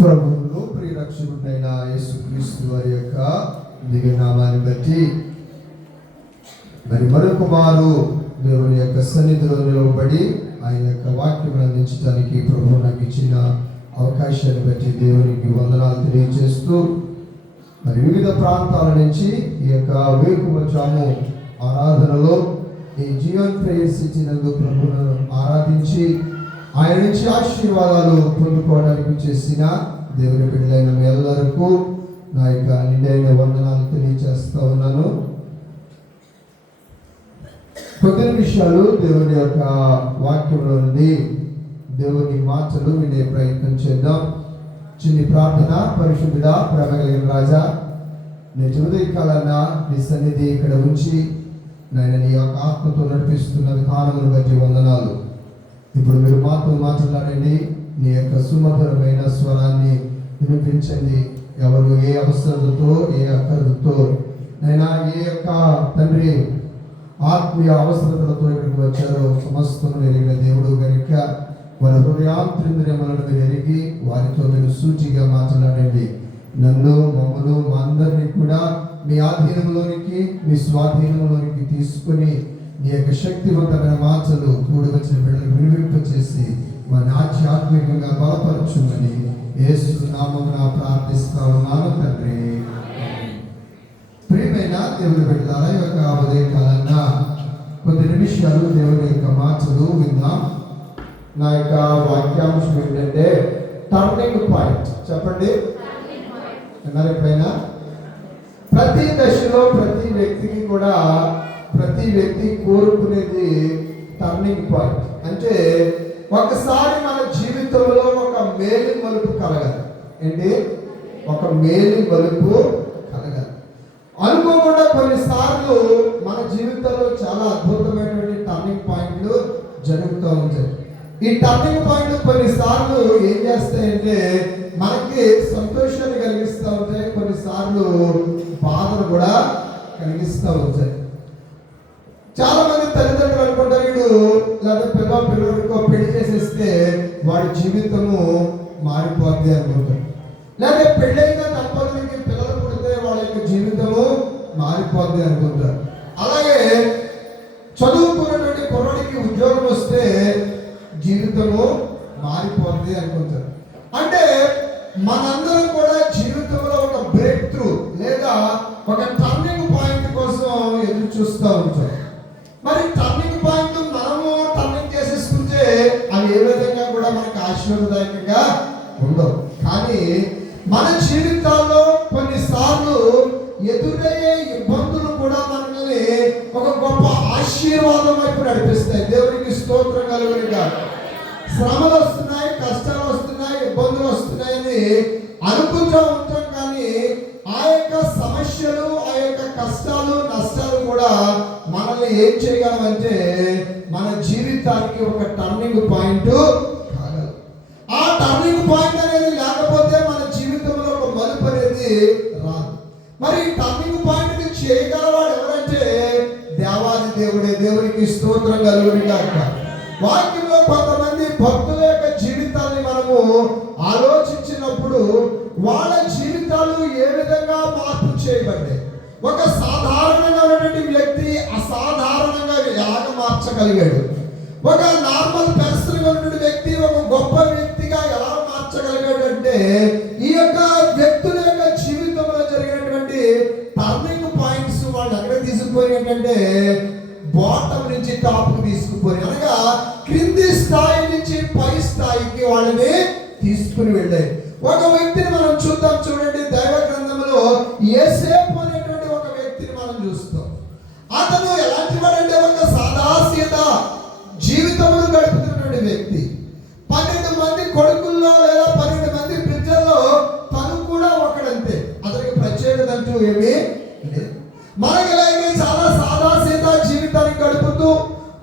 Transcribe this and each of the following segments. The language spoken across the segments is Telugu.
ప్రభువును ప్రియరక్షకుడైన యేసుక్రీస్తు వారి యొక్క దివ్య నామాన్ని బట్టి మరొక మారు దేవుని యొక్క సన్నిధిలో నిలవబడి ఆయన యొక్క వాక్యం అందించడానికి ప్రభువు నాకు ఇచ్చిన అవకాశాన్ని బట్టి దేవునికి వందనాలు తెలియజేస్తూ వివిధ ప్రాంతాల నుంచి ఈ యొక్క వేకువజాము ఆరాధనలో ఈ జీవన్ ప్రేయస్ ఇచ్చినందుకు ప్రభువును ఆరాధించి ఆయన నుంచి ఆశీర్వాదాలు పొందుకోవడానికి చేసిన దేవుని బిడ్డలైన మీ అందరికీ నా యొక్క నిండైన వందనాలు తెలియజేస్తా ఉన్నాను. కొద్ది నిమిషాలు దేవుని యొక్క వాక్యంలో నుండి దేవుని మాటలు వినే ప్రయత్నం చేద్దాం. చిన్ని ప్రార్థన. పరిశుద్ధుడా, ప్రేమ కలిగిన రాజా, నేను ఉదయకాలన్నా నీ సన్నిధి ఇక్కడ ఉంచి నేను నీ యొక్క ఆత్మతో నడిపిస్తున్న విధానమును బట్టి వందనాలు. ఇప్పుడు మీరు మాతో మాట్లాడండి. నీ యొక్క సుమధురమైన స్వరాన్ని వినిపించండి. ఎవరు ఏ అవసరతతో ఏ అక్కరతో నైనా ఏ యొక్క తండ్రి ఆత్మీయ అవసరతలతో ఇక్కడికి వచ్చారో సమస్తము ఎరిగిన దేవుడు కనుక వారి హృదయాంతరింద్రియములను మీరు ఎరిగి వారితో మీరు సూచిగా మాట్లాడండి. నన్ను, మమ్మను, మా అందరినీ కూడా మీ ఆధీనంలోనికి, మీ స్వాధీనంలోనికి తీసుకొని నీ యొక్క శక్తివంతమైన మాటలు కూడి వచ్చిన బిడ్డలకు వినిపింపచేసి వారిని ఆధ్యాత్మికంగా బలపరచుమని యేసు నామమున ప్రార్థిస్తా ఉన్నాను తండ్రి. ప్రియమైన దేవుని బిడ్డలారా, ఈ యొక్క ఉదయకాలన్న కొద్ది నిమిషాలు దేవుని యొక్క మాటలు విందాం. నా యొక్క వాక్యాంశం ఏంటంటే టర్నింగ్ పాయింట్. చెప్పండి, అన్నారు ఎప్పుడైనా? ప్రతి దశలో ప్రతి వ్యక్తికి కూడా ప్రతి వ్యక్తి కోరుకునేది టర్నింగ్ పాయింట్. అంటే ఒకసారి మన జీవితంలో ఒక మేలు మలుపు కలగాలి. ఏంటి? ఒక మేలు మలుపు కలగాలి. అనుకోకుండా కొన్నిసార్లు మన జీవితంలో చాలా అద్భుతమైనటువంటి టర్నింగ్ పాయింట్లు జరుగుతూ ఉంటాయి. ఈ టర్నింగ్ పాయింట్లు కొన్నిసార్లు ఏం చేస్తాయంటే మనకి సంతోషాన్ని కలిగిస్తూ ఉంటాయి, కొన్నిసార్లు బాధను కూడా కలిగిస్తూ ఉంటాయి. చాలా మంది తల్లిదండ్రులు అనుకుంటారు, వీడు లేదా పిల్లడికో పెళ్లి చేసేస్తే వాడి జీవితము మారిపోద్ది అనుకుంటారు. లేదా పెళ్ళైన దంపతులకి పిల్లలు పుడితే వాళ్ళ యొక్క జీవితము మారిపోద్ది అనుకుంటారు. అలాగే చదువుకున్నటువంటి కుర్రాడికి ఉద్యోగం వస్తే జీవితము మారిపోద్ది అనుకుంటారు. అంటే మనందరం కూడా జీవితంలో ఒక బ్రేక్ త్రూ లేదా ఒక టర్నింగ్ పాయింట్ కోసం ఎదురు చూస్తూ ఉంటాం. మరి టర్నింగ్ పాయింట్ మనము టర్నింగ్ చేసేసుకుంటే అవి ఏ విధంగా కూడా మనకు ఆశీర్వాదదాయకంగా ఉండవు. కానీ మన జీవితాల్లో కొన్నిసార్లు ఎదురయ్యే ఇబ్బందులు కూడా మనల్ని ఒక గొప్ప ఆశీర్వాదం వైపు నడిపిస్తాయి. దేవునికి స్తోత్రం కలుగునుగా. శ్రమలు వస్తున్నాయి, కష్టాలు వస్తున్నాయి, ఇబ్బందులు వస్తున్నాయని అనుకుంటూ ఉంటాం. కానీ ఆ యొక్క సమస్యలు, ఆ యొక్క కష్టాలు, నష్టాలు కూడా మనల్ని ఏం చేయగలమంటే మన జీవితానికి ఒక టర్నింగ్ పాయింట్ కాగలదు. ఆ టర్నింగ్ పాయింట్ అనేది లేకపోతే మన జీవితంలో ఒక మలుపు అనేది రాదు. మరి టర్నింగ్ పాయింట్ చేయగలవాడు ఎవరంటే దేవాది దేవుడే. దేవునికి స్తోత్రం కలుగునుగాక. వాక్యంలో కొంతమంది భక్తుల యొక్క జీవితాన్ని మనము ఆలోచించినప్పుడు వాళ్ళ జీవితాలు ఏ విధంగా మార్పు చేయబడ్డాయి. ఒక సాధారణంగా ఉన్నటువంటి వ్యక్తి అసాధారణంగా ఎలాగ మార్చగలిగాడు. ఒక నార్మల్ పర్సన్ గా ఉన్నటువంటి వ్యక్తి ఒక గొప్ప వ్యక్తిగా ఎలా మార్చగలిగాడు అంటే ఈ యొక్క వ్యక్తుల యొక్క జీవితంలో జరిగినటువంటి టర్నింగ్ పాయింట్స్ వాళ్ళు ఎక్కడ తీసుకుపోయి ఏంటంటే బాటం నుంచి టాప్ కు తీసుకుపోయి, అనగా క్రింది స్థాయి నుంచి పై స్థాయికి వాళ్ళని తీసుకుని వెళ్ళాయి. ఒక వ్యక్తిని మనం చూద్దాం. చూడండి, దైవ గ్రంథంలో యోసేపు అనేటువంటి ఒక వ్యక్తిని మనం చూస్తాం. అతను ఎలాంటి వాడంటే ఒక సాదాసీద జీవితమును గడుపుతున్నటువంటి వ్యక్తి. 12 మంది కొడుకుల్లో లేదా 12 మంది బిడ్డల్లో తను కూడా ఒకడంతే. అతనికి ప్రత్యేకత అంటూ ఏమీ లేదు. మనకి చాలా సాదాసీద జీవితాన్ని గడుపుతూ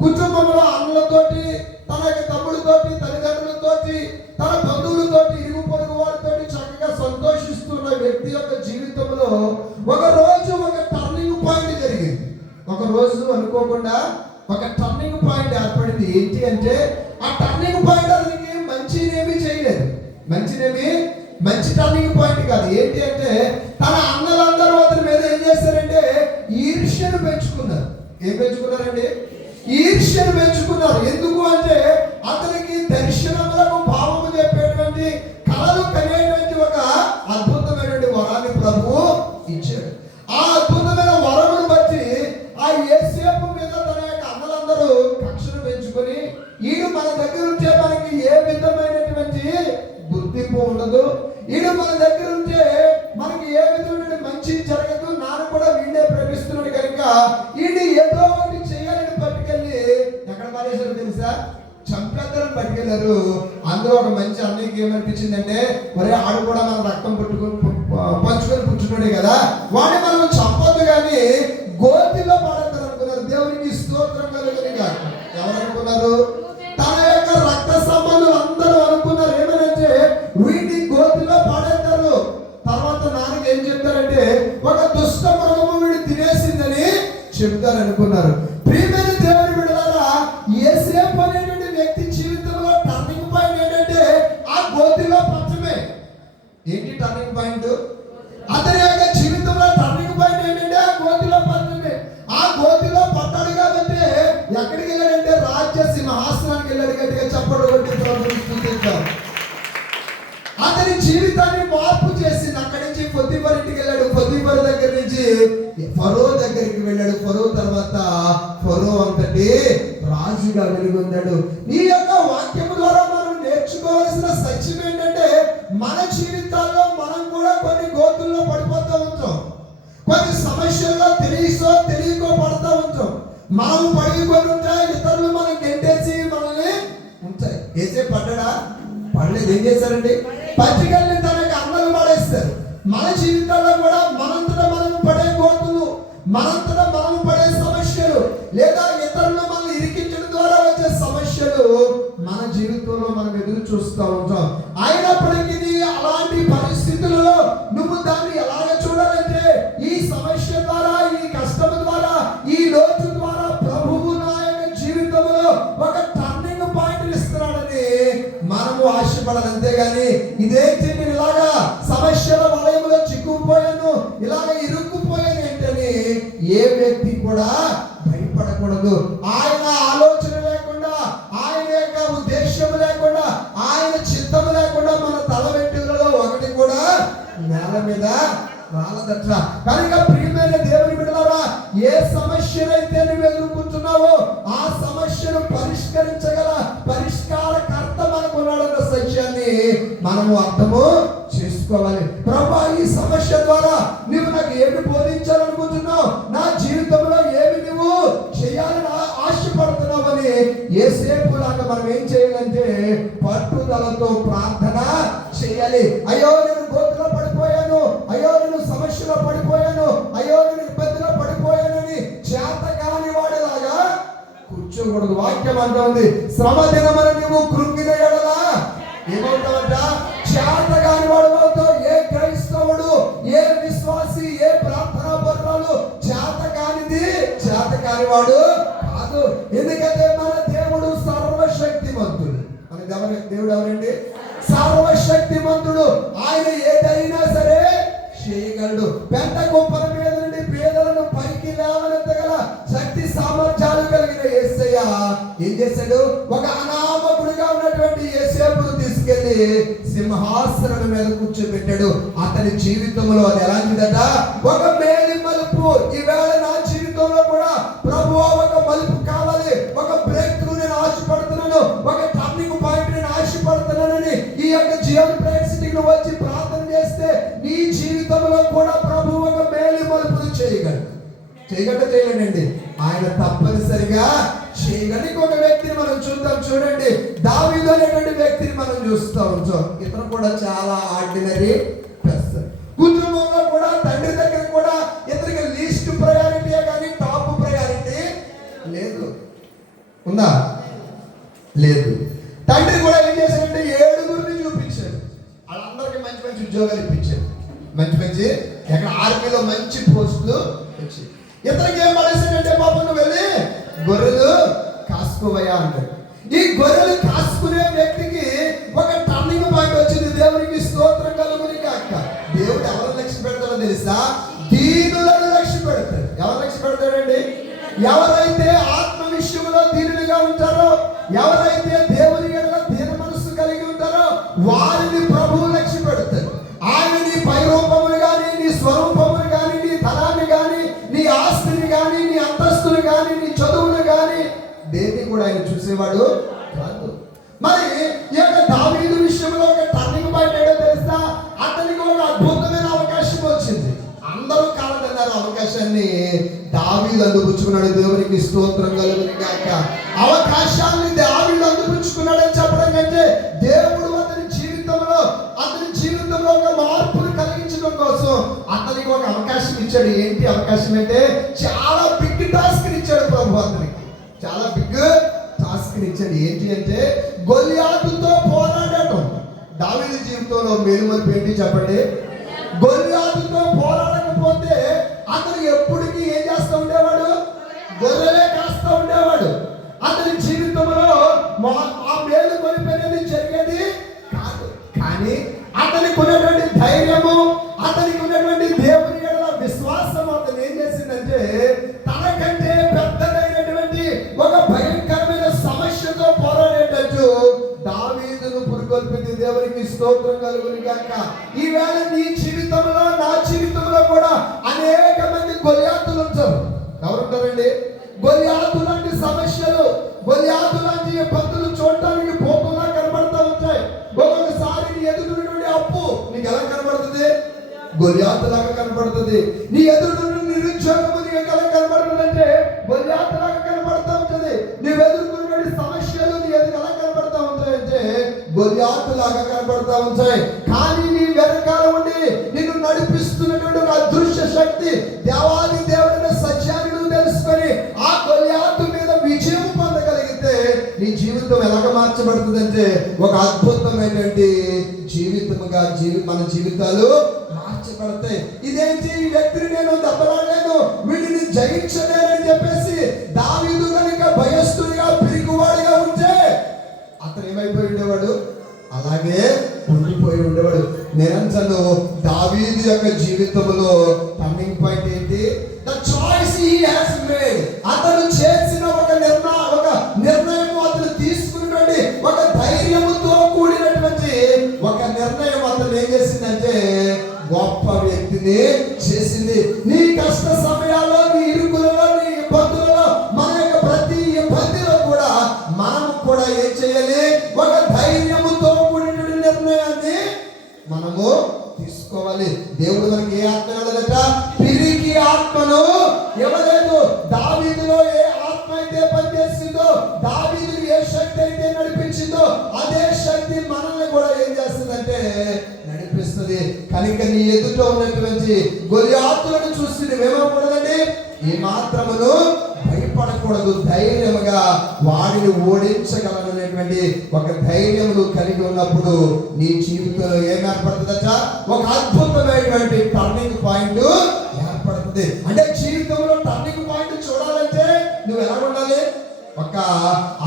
కుటుంబంలో అన్నలతోటి, తన యొక్క తమ్ముడితోటి, తల్లిదండ్రులతోటి, తన బంధువులతోటి, ఇరుగు పొరుగు వారితోటి చక్కగా సంతోషిస్తున్న వ్యక్తి యొక్క జీవితంలో ఒక రోజు ఒక టర్నింగ్ పాయింట్ జరిగింది. ఒక రోజు అనుకోకుండా ఒక టర్నింగ్ పాయింట్ ఏర్పడింది. ఏంటి అంటే ఆ టర్నింగ్ పాయింట్ అతనికి మంచినేమి చేయలేదు. మంచినేమి మంచి టర్నింగ్ పాయింట్ కాదు. ఏంటి అంటే తన అన్నలందరూ అతని మీద ఏం చేశారంటే ఈర్ష్యను పెంచుకున్నారు. ఏం పెంచుకున్నారండి? ఈర్ష్యను పెంచుకున్నారు. ఎందుకు అంటే అతనికి దర్శనములకు భావము చెప్పేటువంటి కళలు కనేటువంటి ఒక అద్భుతమైనటువంటి వరాన్ని ప్రభువు ఇచ్చాడు. ఆ అద్భుతమైన వరమును బట్టి ఆ యోసేపు మీద తన యొక్క అన్నలందరూ కక్షను పెంచుకొని ఈడు మన దగ్గర ఉంటే మనకి ఏ విధమైనటువంటి గుర్తింపు ఉండదు, ఈడు మన దగ్గర ఉంటే మనకి ఏ విధమైన మంచి జరగదు, నాన్న కూడా వీడే ప్రేమిస్తున్నాడు కనుక ఈడు ఏదో ఒకటి చేయాలని పట్టుకెళ్ళి ఎక్కడ పారేశారు తెలుసా? చంపేద్దరని పట్టుకెళ్ళారు. అందులో ఒక మంచి అన్నయ్యకి ఏమనిపించిందంటే, మరి ఆడు కూడా మనం రక్తం పంచుకొని పుచ్చున్నాడే కదా, వాడిని మనం చంపొద్దు కానీ గోతిలో పడేద్దాం అనుకున్నారు. దేవునికి స్తోత్రం కలుగునిక. ఎవరు అనుకున్నారు? తన యొక్క రక్త సంబంధులు అందరూ అనుకున్నారు ఏమనంటే వీటిని గోతిలో పడేస్తారు. తర్వాత నాన్నకి ఏం చెప్తారంటే ఒక దుష్ట మృగము వీడు తినేసిందని చెప్తారు అనుకున్నారు. ప్రియమైన దేవుని బిడ్డలారా, యోసేపు అనేటువంటి వ్యక్తి జీవితంలో టర్నింగ్ పాయింట్ ఏంటంటే ఆ గోతిలో పచ్చమే. ఏంటి టర్నింగ్ పాయింట్? అతని యొక్క జీవితంలో టర్నింగ్ పాయింట్ ఏంటంటే ఆ గోతిలో పచ్చమే. ఆ గోతిలో పడ్డాడు కాబట్టి ఎక్కడికి వెళ్ళాడంటే రాజ్య సింహాసనానికి వెళ్ళాడు. గట్టిగా చప్పట్లు కొట్టి స్తుతించారు. అతని జీవితాన్ని మార్పు చేసింది. అక్కడి నుంచి పొత్తిఫర్ ఇంటికి వెళ్ళాడు. పొత్తిఫర్ దగ్గర నుంచి ఫరో దగ్గరికి వెళ్ళాడు. ఫరో తర్వాత ఫరో అంతటి రాజుగా వెలుగొందాడు. ఈ యొక్క వాక్యం ద్వారా మనం నేర్చుకోవాల్సిన సత్యం ఏంటంటే మన జీవితాల్లో మనం కూడా కొన్ని గోతుల్లో పడిపోతూ ఉంటాం. కొన్ని సమస్యల్లో తెలియకో పడుతూ ఉంటాం. మనం పడిపోయి ఉంటాయి, ఇతరులు మనం గెంటేసి మనల్ని ఉంటాయి. ఏసే పడ్డా పడలేదు. ఏం చేశారండి? పచ్చికల్ని తనకి అన్నలు పడేస్తారు. మన జీవితాల్లో కూడా మనంతటా మనం పడే గోతులు, మనంతటా మనం పడే సమస్యలు, లేదా ఇతరులు మనం ఇరికించడం ద్వారా వచ్చే సమస్యలు మన జీవితంలో మనం ఎదురు చూస్తూ ఉంటాం. అయినప్పటికీ అలాంటి పరిస్థితులలో నువ్వు దాన్ని ఎలాగ చూడాలంటే ఈ సమస్య ద్వారా, ఈ కష్టం ద్వారా, ఈ లోటు ద్వారా ప్రభువు నా యొక్క జీవితంలో ఒక టర్నింగ్ పాయింట్ ఇస్తున్నాడని మనము ఆశపడాలి. అంతేగాని ఇదేంటి నేను ఇలాగా సమస్యల వలయంలో చిక్కుపోయాను, ఇలాగ ఇరుక్కుపోయాను ఏంటని ఏ వ్యక్తి కూడా భయపడకూడదు. ఆయన ఆలోచన లేకుండా, ఆయన యొక్క ఉద్దేశం లేకుండా, ఆయన చిత్తం లేకుండా మన తల వెంట్రుకలలో ఒకటి కూడా నేల మీద రాలదట్ల. కనుక ప్రియమైన దేవుని బిడ్డలారా, ఏ సమస్యనైతే నువ్వు ఎదుర్కొంటున్నావో ఆ సమస్యను పరిష్కరించగల పరిష్కారకర్త మనకు ఉన్నాడన్న సత్యాన్ని మనము అర్థము చేసుకోవాలి. ప్రభా, ఈ సమస్య ద్వారా నువ్వు నాకు ఏమి బోధించాలనుకుంటున్నావు, నా జీవితంలో ఏమి నువ్వు చేయాలని ఆశపడుతున్నావు అని యోసేపు లాగా మనం ఏం చేయాలంటే పట్టుదలతో ప్రార్థన చేయాలి. అయ్యో నేను గోతులో పడిపోయాను, అయ్యో నేను సమస్యలో పడిపోయాను, అయ్యో నేను ఇబ్బందిలో పడిపోయానని చేతకాని వాడిలాగా కూర్చోకూడదు. వాక్యం అంటోంది శ్రమ దినమని నువ్వు కృంగిన ఎడలా ఏమవుతావంట? చేతకాని వాడు అవుతావు. ఏ క్రైస్తవుడు, ఏ విశ్వాసి, ఏ ప్రార్థనా పరురాలు చేతకాని వాడు కాదు. ఎందుకంటే మన దేవుడు సర్వశక్తిమంతుడు. మన దేవుడు ఎవరండి? సర్వశక్తిమంతుడు. ఆయన ఏదైనా సరే చేయగలడు. పెద్ద గొప్పల మీద నుండి పేదలను పైకి లేవనెత్తగల శక్తి సామర్థ్యాలు కలిగిన యేసయ్య ఏం చేశాడు? ఒక అనామకుడిగా ఉన్నటువంటి యోసేపును తీసుకెళ్లి సింహాసనం మీద కూర్చోబెట్టాడు. అతని జీవితంలో అది ఎలాంటిదట? ఒక మేలి మలుపు. ఈవేళ నా జీవితంలో కూడా ప్రభువా ఒక మలుపు కావాలి, ఒక బ్రేక్ త్రూ నేను ఆశపడుతున్నాను, ఒక టర్నింగ్ పాయింట్ నేను ఆశపడుతున్నానని ఈ యొక్క జీవన్ ప్రేయర్ సిటీకి వచ్చి ప్రార్థన చేస్తే నీ జీవితంలో కూడా ప్రభు ఒక మేలి మలుపును చేయగలండి. ఆయన తప్పనిసరిగా చేయగలి. ఒక వ్యక్తిని మనం చూద్దాం. చూడండి, దావీదు అనేటువంటి వ్యక్తిని మనం చూస్తూ ఉంటాం. ఇతను కూడా చాలా ఆర్డినరీ పర్సన్. కుటుంబంలో కూడా తండ్రి దగ్గర కూడా ఇతనికి లీస్ట్ ప్రయారిటీ కానీ టాప్ ప్రయారిటీ లేదు. ఉందా? లేదు. తండ్రి కూడా ఏం చేశాడంటే 7 చూపించాడు. వాళ్ళందరికీ మంచి మంచి ఉద్యోగాలు ఇప్పించాడు. మంచి ఎక్కడ ఆర్మీలో మంచి పోస్టులు వచ్చి ఇతనికి ఏం పడేసాడంటే పాపం నువ్వు వెళ్ళి గొర్రెలు కాసుకోవయ్యా అంటాడు. ఈ గొర్రెలు కాసుకునే వ్యక్తికి ఒక టర్నింగ్ పాయింట్ వచ్చింది దేవునికి స్తోత్రం కలుగును గాక. దేవుడు ఎవరిని లక్ష్య పెడతాడో తెలుసా? దీనులను లక్ష్య పెడతాడు. ఎవరు లక్ష్య పెడతాడండి? ఎవరైతే ఆత్మ విషయంలో దీనులుగా ఉంటారో, ఎవరైతే దేవుని ఎడల దీన మనస్సు కలిగి ఉంటారో వారిని ప్రభువు లక్ష్య పెడతాడు. ఆయన నీ పై రూపములు కానీ, నీ స్వరూపములు కానీ, నీ ధనాన్ని కానీ, నీ ఆస్తిని కానీ, నీ అంతస్తులు కానీ, నీ చదువులు కానీ దేన్ని కూడా ఆయన చూసేవాడు కాదు. మరి ఈ యొక్క దావీదు విషయంలో ఒక టర్నింగ్ పాయింట్ ఏడో తెలుసా? అతనికి ఒక అద్భుతమైన అవకాశం వచ్చింది. అందరూ కాలదన్నారు అవకాశాన్ని, దావీదు అందిపుచ్చుకున్నాడు. దేవునికి స్తోత్రం కలుగును గాక. అవకాశాన్ని దావీదు అందిపుచ్చుకున్నాడని చెప్పడం కంటే దేవుడు అతని జీవితంలో ఒక మార్పును కలిగించడం కోసం అతనికి ఒక అవకాశం ఇచ్చాడు. ఏంటి అవకాశం అంటే చాలా బిగ్ టాస్క్ ఇచ్చాడు ప్రభు. అతనికి చాలా బిగ్ టాస్క్ ఇచ్చాడు. ఏంటి అంటే గొల్యాతుతో పోరాడటం. దావీదు జీవితంలో మేలుమలుపు ఏంటి చెప్పండి? గొల్యాతుతో పోరాడకపోతే అతను ఎప్పటికీ ఏం చేస్తూ ఉండేవాడు? గొర్రెలే కాస్తూ ఉండేవాడు. అతని జీవితంలో ఆ మేలు మలుపు అనేది జరిగేది కాదు. కానీ అతనికి ఉన్నటువంటి ధైర్యము, అతనికి ఉన్నటువంటి దేవుని ఎడల విశ్వాసం అతను ఏం చేసిందంటే తనకంటే పెద్దదైనటువంటి ఒక భయంకరమైన సమస్యతో పోరాడేటట్టు దావీదును పురుగొల్పింది. దేవునికి స్తోత్రం కలుగును గాక. ఈవేళ నీ జీవితంలో, నా జీవితంలో కూడా అనేక మంది గొల్యాతులు ఉంటారు. ఎవరుంటారండి? గొల్యాతు లాంటి సమస్యలు, గొల్యాతు లాంటి ఇబ్బందులు చూడటానికి పోతున్నా కనబడతా ఉంటాయి. ఒక్కొక్కసారి నీ ఎదుగుతున్నటువంటి అప్పు నీకు ఎలా కనబడుతుంది? గొల్యాతు లాగా కనబడుతుంది. నీ ఎదురు నిరుద్యోగము నీకు ఎలా కనబడుతుంది అంటే గొల్యాతు లాగా కనబడతా ఉంటుంది. నీవు ఎదుర్కొన్నటువంటి సమస్యలు నీ ఎదురు ఎలా కనబడతా ఉంటాయి అంటే గొల్యాతు లాగా కనబడతా ఉంటాయి. కానీ నీ వెనకాల ఉండి నిన్ను నడిపిస్తున్నటువంటి ఒక అదృశ్య శక్తి, దేవాది దేవుడిని సత్యాన్ని నువ్వు తెలుసుకొని ఆ గొల్యాతు మీద విజయం పొందగలిగితే నీ జీవితం ఎలాగ మార్చబడుతుంది అంటే ఒక అద్భుతమైనటువంటి జీవితముగా మన జీవితాలు మార్చబడతాయి. ఇదేంటి, ఈ వ్యక్తిని నేను దెబ్బలాడలేదు, వీడిని జయించలేనని చెప్పేసి దావీదు కనుక భయస్తుడిగా పిరికివాడిగా ఉంటే అతను ఏమైపోయి ఉండేవాడు? అలాగే ఉండిపోయి ఉండేవాడు. నిరంతరం దావీదు యొక్క జీవితంలో టర్నింగ్ పాయింట్ ఏంటి? The choice he has made. అతను చేసిన ఒక నిర్ణయం, అతను తీసుకున్నటువంటి ఒక ధైర్యముతో కూడినటువంటి ఒక నిర్ణయం అతను ఏం చేసిందంటే గొప్ప వ్యక్తిని చేసింది. నీ కష్ట సమయాల్లో, నీ ఇరుకులలో, నీ ఇబ్బందులలో, మన యొక్క ప్రతి ఇబ్బందిలో కూడా మనం కూడా ఏం చేయాలి? ఒక ధైర్యముతో కూడినటువంటి నిర్ణయాన్ని మనము తీసుకోవాలి. దేవుడు మనకి ఏ ఆత్మ ఇవ్వలేదట? పిరికి ఆత్మను ఇవ్వలేదు. దావీదులో ఏ ఆత్మ అయితే పనిచేసిందో, దావీదుని ఏ శక్తి అయితే నడిపించిందో అదే శక్తి మనల్ని కూడా ఏం చేస్తుందంటే నడిపిస్తుంది. కనుక నీ ఎదుట ఉన్నటువంటి గొల్యాతులను చూసి నువ్వేమనకూడదండి, ఈ మాత్రమును భయపడకూడదు. ధైర్యముగా వాడిని ఓడించగలననేటువంటి ఒక ధైర్యమును కలిగి ఉన్నప్పుడు నీ జీవితంలో ఏం ఏర్పడుతుందట? ఒక అద్భుతమైనటువంటి టర్నింగ్ పాయింట్ ఏర్పడుతుంది. అంటే జీవితంలో టర్నింగ్ పాయింట్ చూడాలంటే నువ్వు ఎలా ఉండాలి? ఒక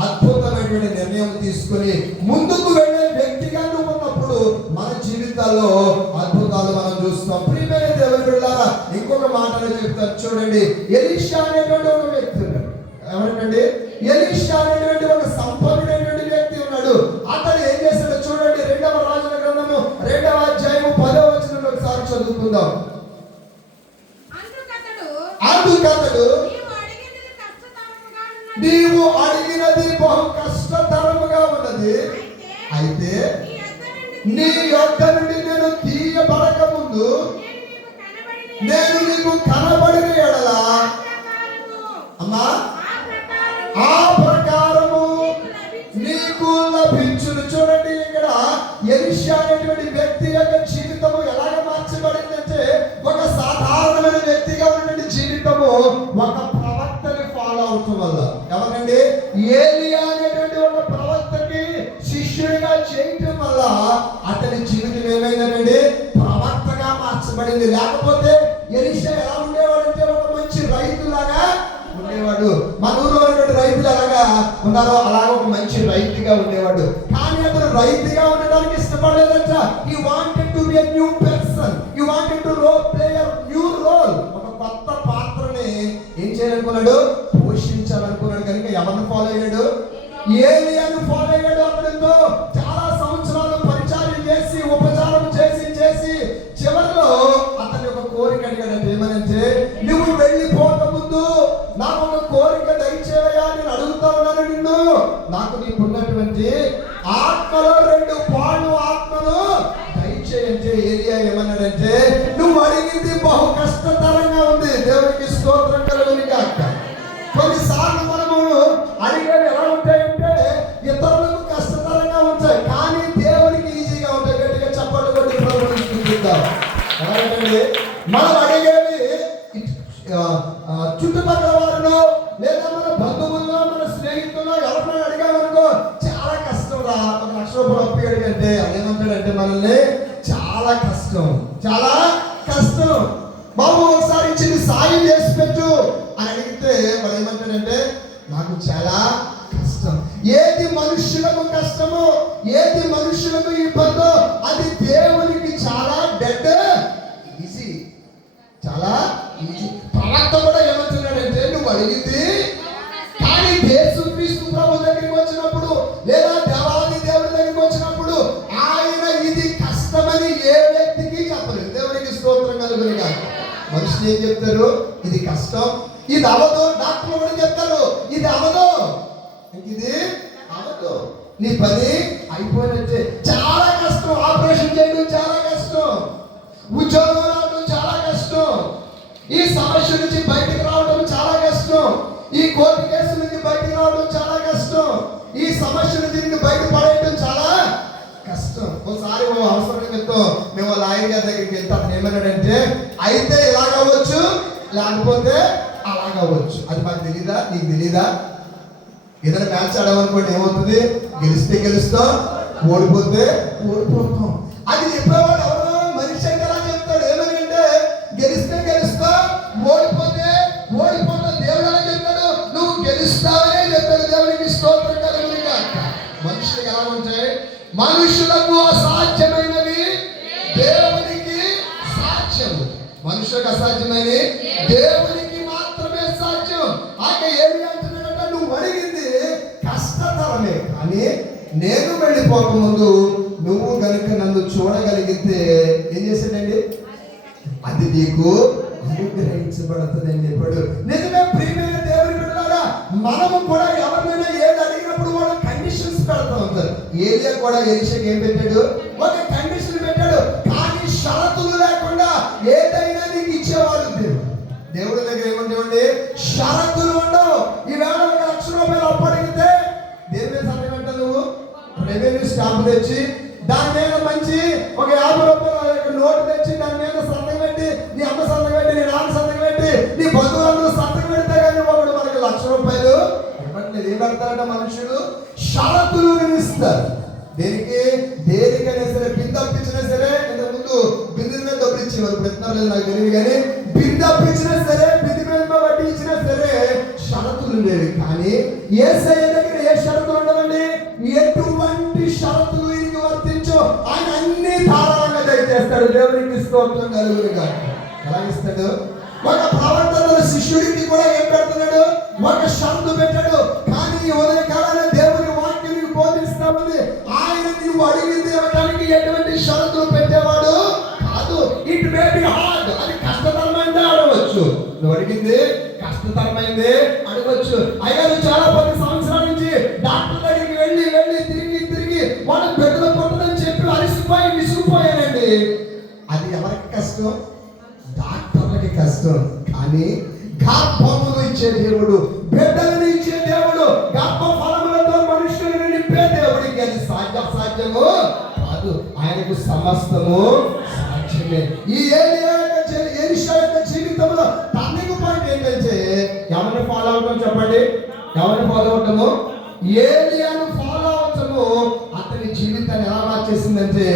అద్భుతమైనటువంటి నిర్ణయం తీసుకొని ముందుకు వెళ్ళే వ్యక్తిగా నువ్వు ఉన్నప్పుడు మన జీవితాల్లో అద్భుతాలు మనం చూస్తాం. ప్రియమైన దేవుని బిడ్డలారా, ఇంకొక మాటలో చెప్తాను చూడండి. ఎలీషా అనేటువంటి ఒక వ్యక్తి ఉన్నాడు. ఎవరండి? ఎలీషా అనేటువంటి ఒక సంపన్నుడైనటువంటి వ్యక్తి ఉన్నాడు. అతడు ఏం చేశాడో చూడండి. 2వ రాజుల గ్రంథము 2వ అధ్యాయము 10వ వచనంలో ఒకసారి చదువుకుందాం. అందుకతడు నీవు అడిగినది బహు కష్టతరముగా ఉన్నది, అయితే నీ యొద్ద నుండి నేను తీయబడక ముందు నేను నీకు కనబడిన ఎడల అమ్మా ఆ ప్రకారము నీకు లభించును. చూడండి, ఇక్కడ ఎలీషా అనేటువంటి వ్యక్తి యొక్క జీవితము ఎలాగ మార్చబడిందంటే ఒక సాధారణమైన వ్యక్తిగా ఉన్నటువంటి జీవితము ఒక ప్రవక్తని ఫాలో అవటం వల్ల. ఎవరండి? ఏలియా అనేటువంటి ఒక ప్రవక్తకి శిష్యుడిగా చేయటం వల్ల అతని జీవితం ఏమైందండి? ప్రవక్తగా మార్చబడింది. లేకపోతే ఎలీషా ఎలా ఉండేవాడంటే ఒక మంచి రైతులాగా ఉండేవాడు. మన ఊళ్ళో ఉన్నటువంటి రైతులు ఎలాగా ఉన్నారో అలాగే ఒక మంచి రైతుగా ఉండేవాడు. కానీ అతను రైతుగా ఉండడానికి ఇష్టపడలేదంట. He wanted to be a new person. He wanted to play a new role. ఒక కొత్త పాత్రని ఏం చేయాలనుకున్నాడు? పోషించాలనుకున్నాడు. కనుక ఎవరిని ఫాలో అయ్యాడు? ఏలియాను ఫాలో అయ్యాడు. అతనితో చాలా సంవత్సరాలు పరిచర్య చేసి ఉపచారం చేసి చివరిలో అతని ఒక కోరిక అడిగాడంటే ఏమనంటే, నువ్వు వెళ్ళిపోక ముందు నాకు ఒక కోరిక దయచేయా, నేను అడుగుతా ఉన్నాను నిన్ను, నాకు నీకున్నటువంటి ఆత్మలో 2 పాళ్ళు ఆత్మను దయచేయంటే ఏలియా ఏమన్నాడంటే, నువ్వు అడిగింది బహు కష్టతరంగా ఉంది. దేవునికి స్తోత్రం కలుగును గాక. కొన్నిసార్లు మనము అడిగేవి ఎలా ఉంటాయంటే ఇతరులకు కష్టతరంగా ఉంటాయి, కానీ దేవునికి ఈజీగా ఉంటాయి. గట్టిగా చప్పట్లు కొట్టి ప్రభువుని స్తుతిద్దాం. మనం అడిగేవి చుట్టుపక్కల వారిలో లేదా మన బంధువుల్లో మన స్నేహితుల్లో ఎవరినైనా అడిగామనుకో, చాలా కష్టం రా, ఒక 1,00,000 రూపాయలు అప్పు అడిగంటే అదేమంటాడంటే మనల్ని చాలా కష్టం బాబు ఒకసారి ఇచ్చి సాయం చేసి పెట్టు అని అడిగితే వాడు ఏమంటాడంటే నాకు చాలా కష్టం. ఏది మనుషులకు కష్టమో, ఏది మనుషులకు ఇబ్బందో అది దేవునికి చాలా ఈజీ, చాలా ఈజీ. ప్రవక్త కూడా ఏమంటున్నాడంటే నువ్వు అడిగింది, కానీ యేసుక్రీస్తు ప్రభు దగ్గరికి వచ్చినప్పుడు లేదా దేవాది దేవుడి దగ్గరికి వచ్చినప్పుడు ఆయన ఇది కష్టమని ఏ వ్యక్తికి చెప్పలేదు. దేవునికి స్తోత్రం కలుగును గాక. మనుషులు ఏం చెప్తారు? ఇది కష్టం, ఇది అవదు. డాక్టర్లు కూడా చెప్తారు ఇది అవదు, ఇది అవదు, నీ పని అయిపోయినట్టే. చాలా కష్టం, ఆపరేషన్ చేయడం చాలా కష్టం, ఉద్యోగం రావడం చాలా కష్టం, ఈ సమస్య నుంచి బయటకు రావడం చాలా కష్టం, ఈ కోర్టు కేసు నుంచి బయటకు రావడం చాలా కష్టం, ఈ సమస్య నుంచి బయటపడేయడం చాలా కష్టం. ఒకసారి అవసరం నిమిత్తం మేము లాయర్ గారి దగ్గరికి వెళ్తే అతను ఏమన్నాడంటే, అయితే ఇలాగవచ్చు లేకపోతే అలాగవచ్చు. అది మాకు తెలీదా? నీకు తెలీదా? ఏదైనా మ్యాచ్ ఆడమనుకోండి ఏమవుతుంది? గెలిస్తే గెలుస్తాం, ఓడిపోతే ఓడిపోతాం. అది చెప్పేవాడు ఎవరు? మనిషి అయితే అలా చెప్తాడు. ఏమనంటే గెలిస్తే గెలుస్తా, ఓడిపోతే ఓడిపోతా. దేవుడు అలా చెప్తాడు, నువ్వు గెలుస్తావనే చెప్తాడు. దేవునికి స్తోత్రం కలుగును గాక. మనుషులకు ఎలా ఉంటాయి? మనుషులకు అసాధ్యమైనవి దేవునికి సాధ్యము. మనుషులకు అసాధ్యమైనవి దేవునికి మాత్రమే సాధ్యం. ఆక ఏమి అంటున్నాడంటే నువ్వు అడిగింది కష్టతరమే, కానీ నేను వెళ్ళిపోకముందు నువ్వు గనుక నన్ను చూడగలిగితే ఏం చేశాడండి? అది నీకు అనుగ్రహించబడుతుందని చెప్పాడు. నిజమే ప్రియమైన దేవుని బిడ్డలారా, మనము కూడా ఎవరినైనా ఏది అడిగినప్పుడు వాళ్ళు కండిషన్స్ పెడతా ఉంటారు. ఏలియా కూడా ఎలీషాకి ఏం పెట్టాడు? ఒక కండిషన్ పెట్టాడు, కానీ షరతులు లేకుండా ఏదైనా నీకు ఇచ్చేవాడు దేవుడు. దేవుడి దగ్గర ఏముండేవండి? షరతులు ఉండవు. ఈవేళ 1,00,000 రూపాయలు అప్పు అడిగితే దేవుని సంతకం పెట్ట, నువ్వు రెవెన్యూ స్టాంప్ తెచ్చి దాని మీద మంచి ఒక 50 రూపాయల నోటు తెచ్చి దాని మీద సంతకం పెట్టి, నీ అమ్మ సంతకం పెట్టి, నీ నాన్న సంతకం పెట్టి, నీ బంధువులందరూ సంతకం పెడితే కానీ ఒకడు మనకి 1,00,000 రూపాయలు ఇవ్వట్లేదు. ఏం పెడతారంట మనుషులు? షరతులు విధిస్తారు. దేనికైనా సరే బిందప్పించినా సరే, ఇంతకుముందు బిందుల మీద డబ్బులు ఇచ్చేవారు, పెడుతున్నారు లేదు నాకు తెలియదు, కానీ బిందప్పించినా సరే, బిందు మీద వడ్డీ ఇచ్చినా సరే షరతులు ఉండేవి. కానీ యేసయ్య దగ్గర ఏ షరతులు ఉండవండి. ఎటువంటి షరతులు ఈయనకి వర్తించో ఆయన అన్ని ధారాళంగా దయచేస్తాడు. దేవునికి స్తోత్రం కలుగును గాక. ఎలా ఇస్తాడు? ఒక ప్రవర్తన శిష్యుడికి కూడా ఏం పెడుతున్నాడు? ఒక షరతు పెట్టాడు. కానీ ఈ ఉదయకాలంలో దేవుని వాక్యం బోధిస్తా ఉంది. ఆయన నువ్వు అడిగింది ఇవ్వడానికి ఎటువంటి షరతులు పెట్టేవాడు కాదు. ఇట్ మే బి హార్డ్, అది కష్టతరమైందే అడగవచ్చు. నువ్వు అడిగింది కష్టతరమైందే అడగవచ్చు. అయ్యారు చాలా 10 సంవత్సరాల నుంచి డాక్టర్ దగ్గరికి వెళ్ళి తిరిగి వాళ్ళ బిడ్డలు పుట్టదని చెప్పి అలసిపోయి విసిగిపోయానండి. అది ఎవరికి కష్టం? డాక్టర్లకి కష్టం. కానీ గర్భమును ఇచ్చే దేవుడు, బిడ్డలను ఇచ్చే దేవుడు, గర్భ ఫలములతో మనుషులను నింపే దేవుడికి అది సాధ్యము కాదు. ఆయనకు సమస్తము సాధ్యమే. ఈ ఎలీషా యొక్క జీవితంలో టర్నింగ్ పాయింట్ ఏంటంటే ఎవరిని ఫాలో అవటం? చెప్పండి, ఎవరిని ఫాలో అవటము? ఏలియాను ఫాలో అవటము అతని జీవితాన్ని ఎలా మార్చేసిందంటే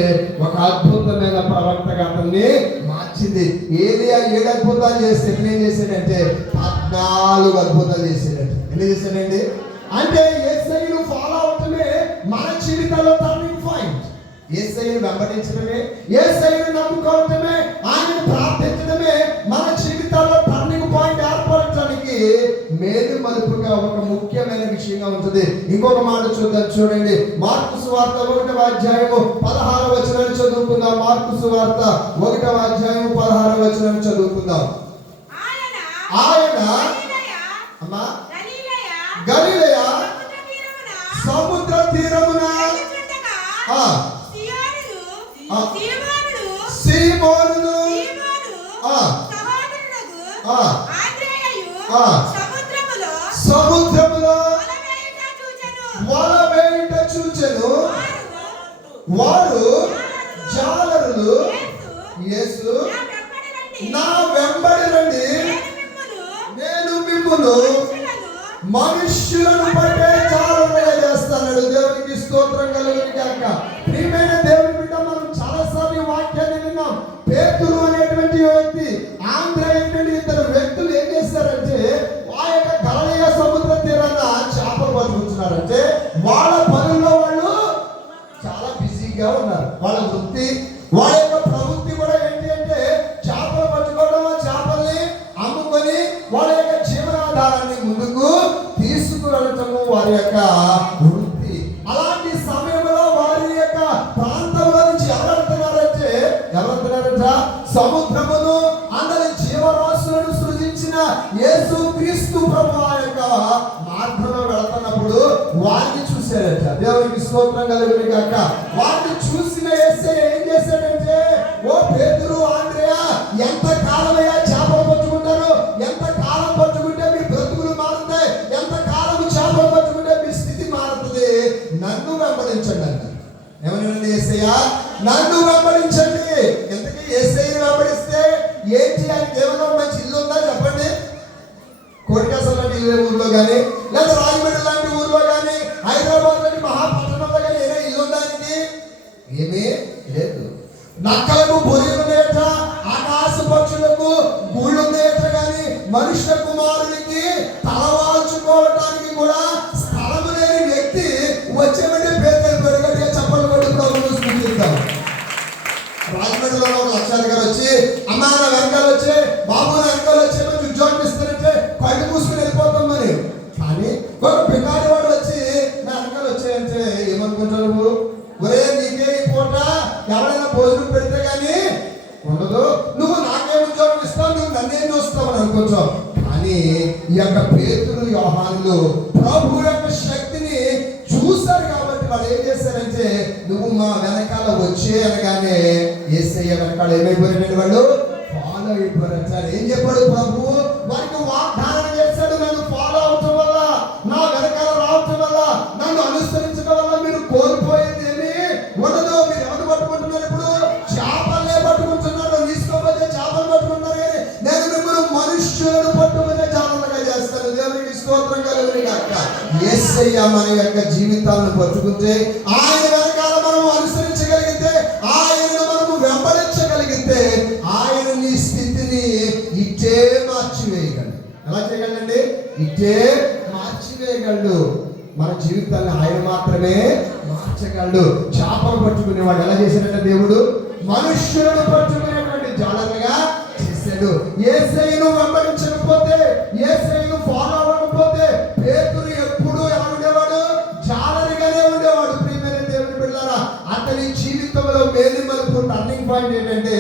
ఒక అద్భుతమైన ప్రవక్తగా అతన్ని మార్చింది. ఏలియా 7 అద్భుతాలు చేస్తే ఏం చేశాడంటే 14 అద్భుతాలు చేశాడంటే. ఎన్ని చేశాడండి? అంటే యేసయ్యను ఫాలో అవటమే మన జీవితంలో టర్నింగ్ పాయింట్. యేసయ్యను వెంబడించడమే, యేసయ్యను నమ్ముకోవడమే, ఆయనను ప్రార్థించడమే మన జీవితాల్లో టర్నింగ్ పాయింట్ ఏర్పడటానికి మేలు మలుపుగా ఒక ముఖ్యమైన విషయంగా ఉంటుంది. ఇంకొక మాట చూద్దాం, చూడండి. మార్కు సువార్త 1వ అధ్యాయము 16వ వచనాన్ని చదువుకుందాం. మార్కు సువార్త 1వ అధ్యాయము 16వ వచనాన్ని చదువుకుందాం. ఆయన అమ్మా గలిలయ సముద్ర తీరమున సీమోనును సముద్రములో వల వేయుట చూచెను. వారు జాలరులు యేసు నా వెంబడి రండి, నేను మిమ్మును మనుష్యులను పట్టే జాలరులుగా చేస్తాడు. దేవునికి స్తోత్రం కలుగును గాక. ప్రియమైన దేవుని బిడ్డ, మనం చాలాసార్లు ఈ వాక్యాన్ని విన్నాం. పేతురు అనేటువంటి వ్యక్తి, ఆంధ్ర అనేటువంటి ఇద్దరు వ్యక్తులు ఏం చేశారంటే ఆ యొక్క గలిలయ సముద్ర తీరాన చేపలు పట్టుకుంటున్నారంటే వాళ్ళ పనుల్లో వాళ్ళు చాలా బిజీగా ఉన్నారు. వాళ్ళ వృత్తి, వాళ్ళ యొక్క ప్రవృత్తి కూడా ఏంటి అంటే చేపలు పట్టుకోవడం, చేపల్ని అమ్ముకొని వాళ్ళ యొక్క జీవనాధారాన్ని ముందుకు తీసుకువెళ్ళటము వారి యొక్క వృత్తి. అలాంటి సమయంలో వారి యొక్క ప్రాంతంలో నుంచి ఎవరెళ్తున్నారంటే సముద్రమును అందరి జీవరాశులను సృజించిన యేసు క్రీస్తు ప్రభువు ఆ యొక్క మార్గంలో వెళుతున్నప్పుడు వారిని చూశారట. దేవునికి స్తోత్రం కలుగును గాక. వారిని చూసిన యేసయ్య ఏం చేశాడంటే, ఓ పేతురు, ఆంద్రేయ, ఎంత కాలమయ్యా చేపలు పట్టుకుంటారు, ఎంత కాలం పట్టుకుంటే మీ బ్రతుకులు మారుతాయి, ఎంత కాలం చేపలు పట్టుకుంటే మీ స్థితి మారుతుంది, నన్ను వెంబడించండి అన్నారు. ఏమన్నాడు యేసయ్య? నన్ను వెంబడించండి. ఎందుకు యేసయ్యను వెంబడిస్తే ఏం చేయాలి? ఏమైనా మంచి ఇల్లు ఉందా చెప్పండి? కోటికాసల్ లాంటి ఊర్లో కానీ, లేదా రాజమండ్రి లాంటి ఊర్లో కానీ, హైదరాబాద్ లాంటి మహాపట్టణంలో కానీ ఏదైనా ఇల్లు ఉందానికి ఏమీ లేదు. నక్కలకు బొరియలు ఉన్నాయట, ఆకాశ పక్షులకు గూళ్ళు ఉన్నాయట, కానీ మనుష్య కుమారునికి తలవాల్చుకోవటానికి కూడా స్థలము లేని వ్యక్తి వచ్చేమంటే పేదలు పెరగట్టుగా చప్పలు కొట్టుకోవాలని స్మృతిద్దాం. రాజమండ్రిలో ఒక లక్షాధికారి వచ్చి, అమ్మా నా వెనకాల వచ్చి, బాబు నా వెనకాల వచ్చి మంచి ఉద్యోగం ఇస్తారంటే కళ్ళు మూసుకుని వెళ్ళిపోతాం మరి. కానీ ఒక పిల్లాడి వాడు వచ్చి నా వెనకాల వచ్చాయంటే ఏమనుకుంటారు నువ్వు? ఒరే నీకే ఈ పూట ఎవరైనా భోజనం పెడితే కానీ ఉండదు, నువ్వు నాకే ఉద్యోగం ఇస్తావు, నువ్వు నన్నేం చూస్తావు అని అనుకుంటావు. కానీ ఈ యొక్క పేతురు, యోహానులు ప్రభు యొక్క శక్తిని చూశారు కాబట్టి వాళ్ళు ఏం చేశారంటే, నువ్వు మా వెనకాల వచ్చే అనగానే యేసయ్య వెనకాల ఏమైపోయారంటే వాళ్ళు ఫాలో అయిపోయారు. ఏం చెప్పాడు ప్రభు? వారికి వాగ్దానం చేశాడు, నన్ను ఫాలో అవటం వల్ల, నా వెనకాల రావటం వల్ల, నన్ను అనుసరించడం వల్ల మీరు కోల్పోయేది ఏమి ఉండదు. మీరు ఎవరు పట్టుకుంటున్నారు? ఇప్పుడు చేపలే పట్టుకుంటున్నారు, తీసుకోపోతే చేపలు పట్టుకుంటున్నారు, కానీ నేను మిమ్మల్ని మనుష్యులను పట్టుకునే జాలలుగా చేస్తాను. దేవునికి స్తోత్రం కలుగును గాక. యేసయ్య మన యొక్క జీవితాలను పట్టుకుంటే, ఆయన వెనకాల మనం అనుసరించగలిగితే, ఆయనను మనము వెంబడించగలిగితే, ఆయన నీ స్థితిని ఇట్టే మార్చివేయగలడు. ఎలా చేయగలండి? ఇట్టే మార్చివేయగలడు. మన జీవితాన్ని ఆయన మాత్రమే మార్చగలడు. చేపలు పట్టుకునేవాడు ఎలా చేశాడంటే దేవుడు మనుష్యులను పట్టుకునేటువంటి జాలరుగా చేశాడు. యేసయ్యను వెంబడించకపోతే, యేసయ్యను ఫాలో అవ్వకపోతే పేతురు ఎప్పుడు ఎలా ఉండేవాడు? జాలరిగానే ఉండేవాడు. ప్రియమైన దేవుని బిడ్డలారా, అతని జీవితంలో మేలు మలుపు టర్నింగ్ పాయింట్ ఏంటంటే